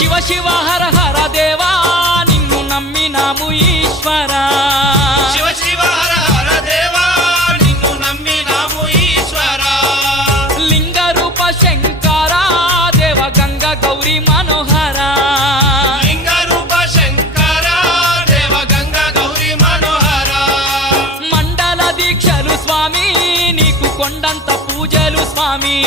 శివ శివ హర హర దేవా నిన్ను నమ్మినాము ఈశ్వరా శివ శివ హర హర దేవా నిన్ను నమ్మినాము ఈశ్వరా లింగ రూప శంకర దేవ గంగ గౌరీ మనోహర లింగ రూప శంకర దేవ గంగ గౌరీ మనోహర మండల దీక్షలు స్వామి నీకు కొండంత పూజలు స్వామి